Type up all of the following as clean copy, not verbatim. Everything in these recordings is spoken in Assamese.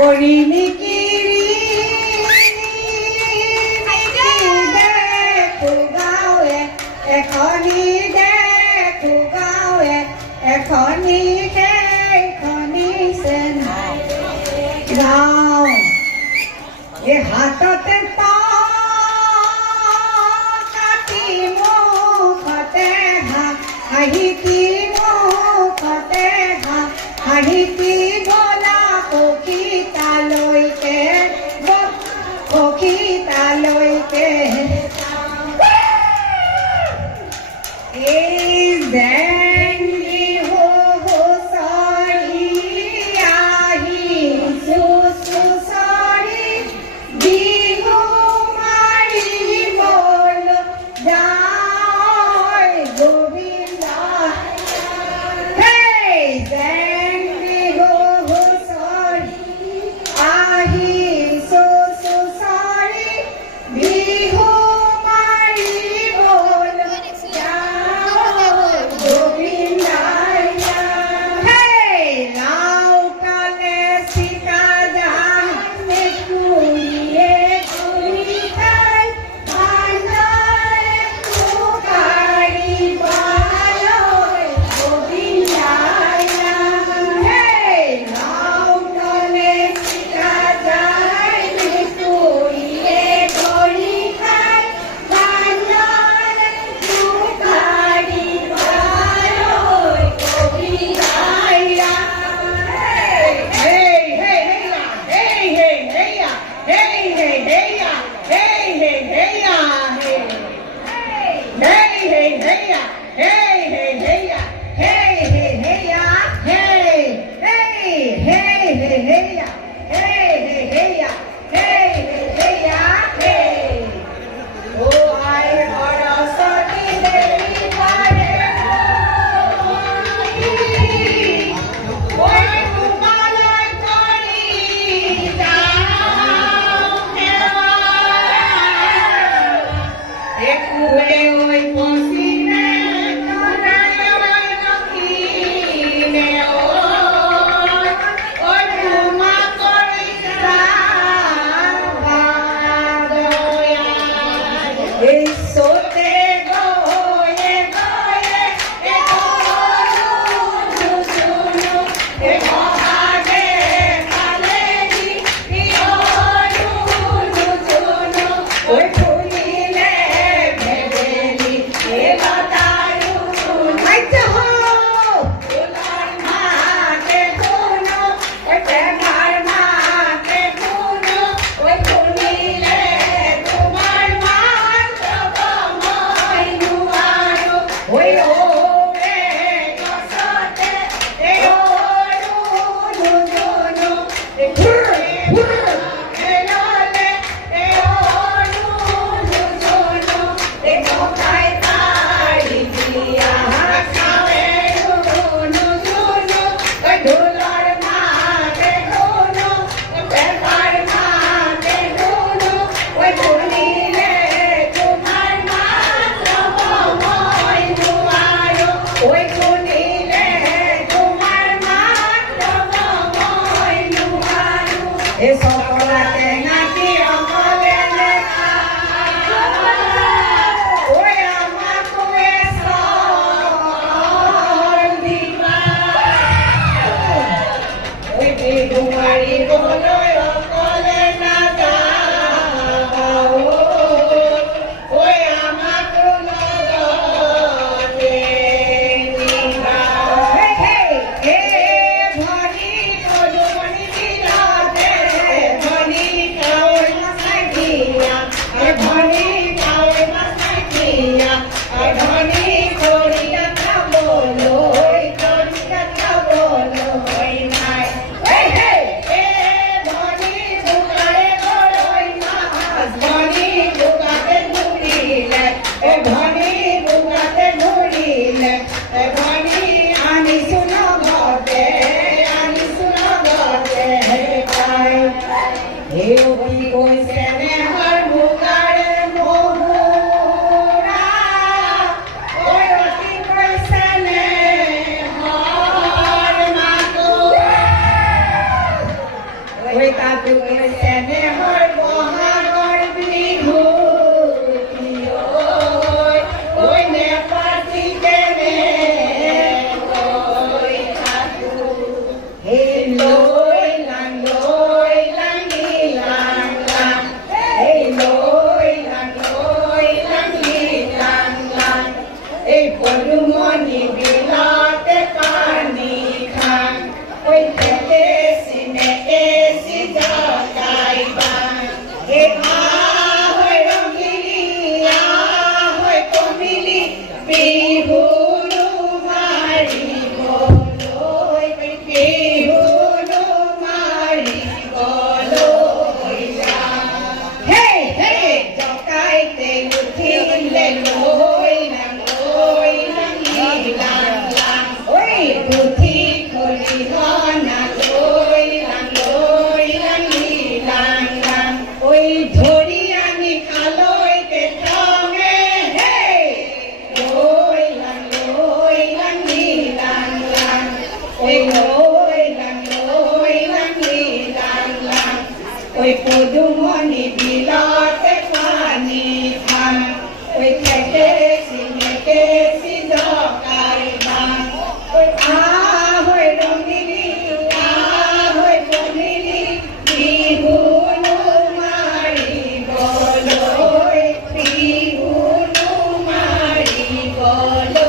কৰিনি কি দেখো গাঁৱে এখনি দেখো গাঁৱে এখনি সেইখনি চেনাই গাঁও এই হাততে কাটি মুখতে হাঁহিতি মুখতে হাঁহিতি গলা পখিতালৈকে এই জেং বিহু হুঁচৰি আহিছো চুচৰি বিহু মাৰিবলৈ যায় গোবিন্দ সেই জেং বিহু হুঁচৰি আহিছো চুচৰি বিহু পদুমণি বিলাতে পানী ধান ঐ থেকেছি জকাই বান ঐ আহৈ ৰঙিনী আহৈ বনিনী বিহুনো মাৰিবলৈ বিহুনো মাৰিবলৈ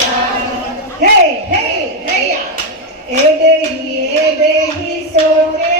যাম হেই হেই হেয়া এদেহি চৰে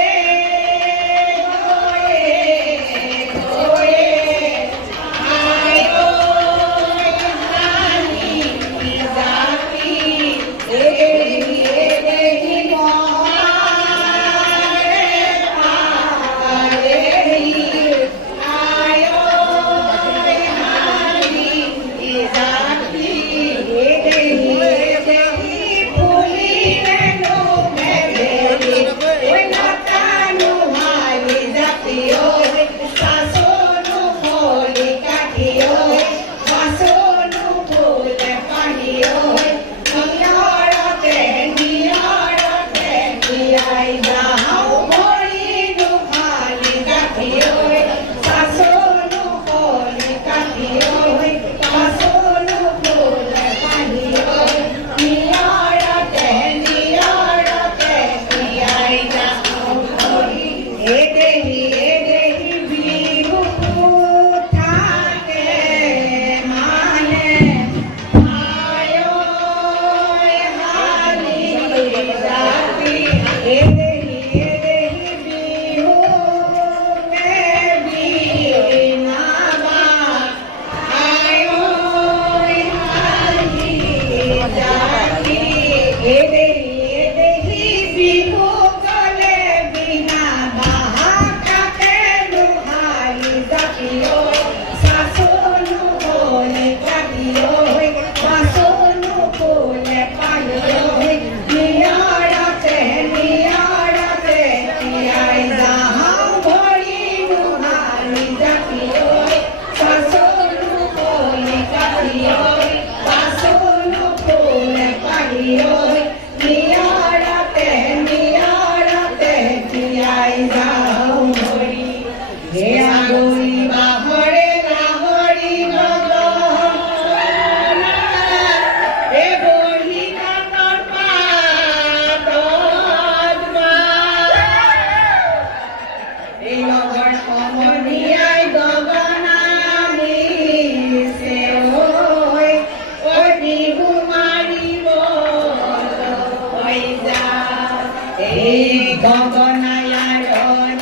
গগনায়াৰ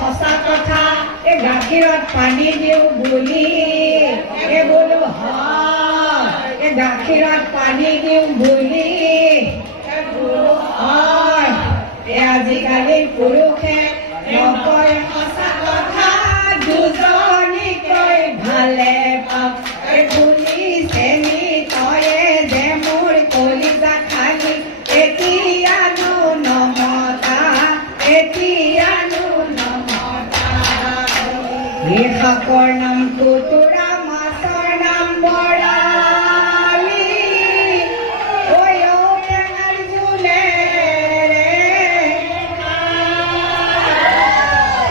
সঁচা কথা এই গাখীৰত পানী দিওঁ বুলি এই বোলো হয় এই গাখীৰত পানী দিওঁ বুলি বোলো হয় এই আজিকালি পুৰুষে নকয় সঁচা কথা দুজনীকৈ ভালে পাওঁ পুলিচে নি তয়ে যে মোৰ কলিজা খালি এতিয়ানো নমতা এতিয়ানো নমতা শাকৰ নাম কুতুৰা মাছৰ নাম বৰালি ঐ টেঙাৰ জোলেৰে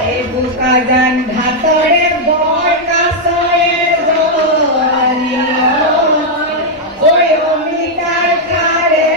এই বোকাজান ঘাটৰে বৰ কাছৰে জলি ঐ অমিতাৰ খাৰে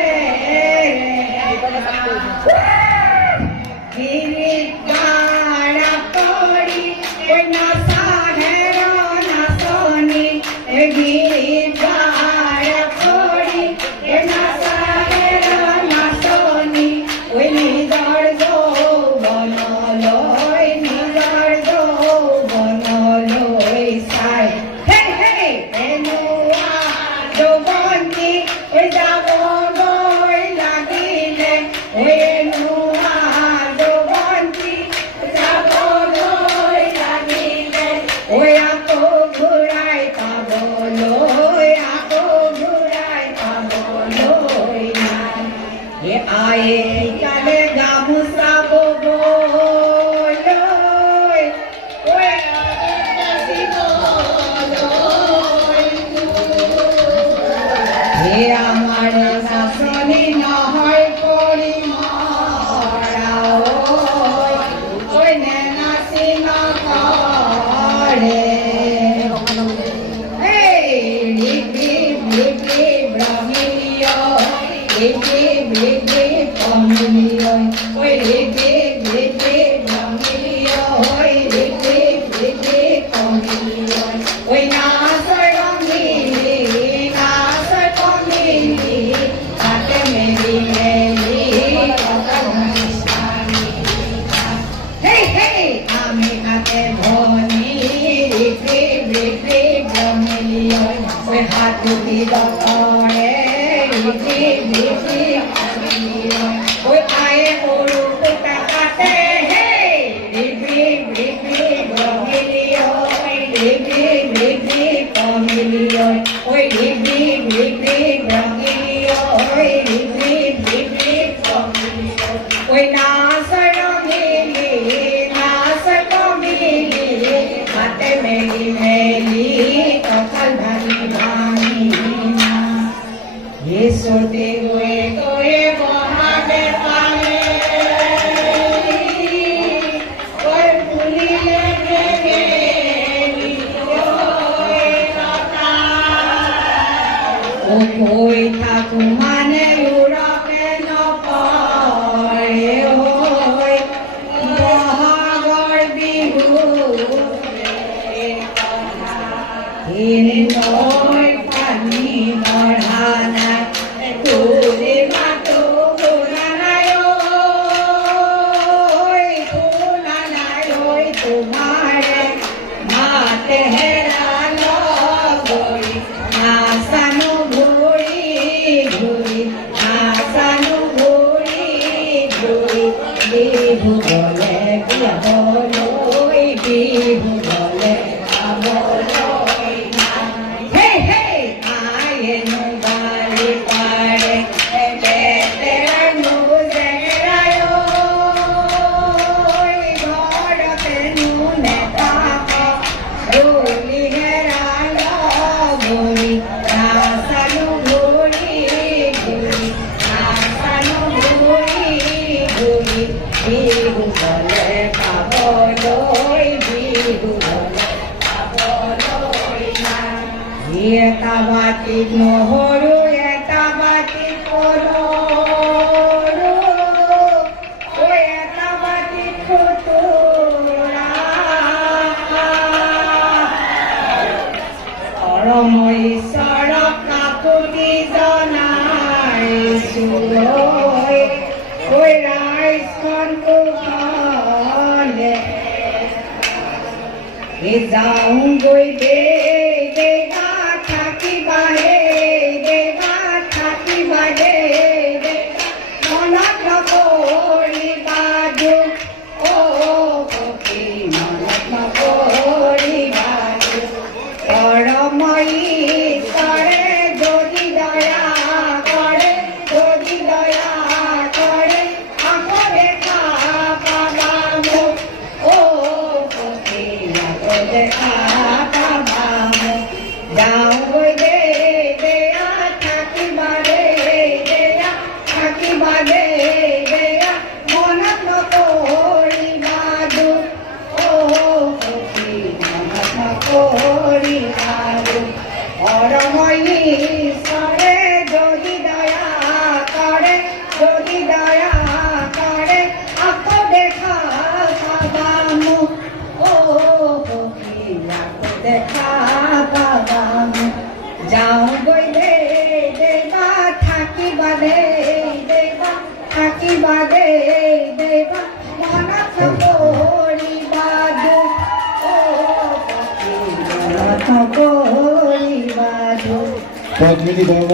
এ যাও গৈ দেবা থাকিবা হে দেবা থাকিবা হে মনত নকৰিবা দুখ অ সখী মনত নকৰিবা দুখ পৰমই ঈশ্বৰে যদি দয়া কৰে যদি দয়া কৰে আকৌ দেখা পাবা মোক অ সখী আকৌ দেখা পাবা মোক যাওঁ গৈ দেয়া থাকিবা দেয়া থাকিবা দেয়া মনত নকৰিবা দুখ অ সখী মনত নকৰিবা দুখ পৰমই ঈশ্বৰে যদি দয়া কৰে যদি দয়া কৰে আকৌ দেখা পাবা মোক অ সখী আকৌ দেখা পাবা মোক যাওঁ গৈ দেবা থাকিবা দেবা থাকিবা দেবা মনত নকৰিবা দুখ অ সখী মনত নকৰিবা দুখ পদ্মিনী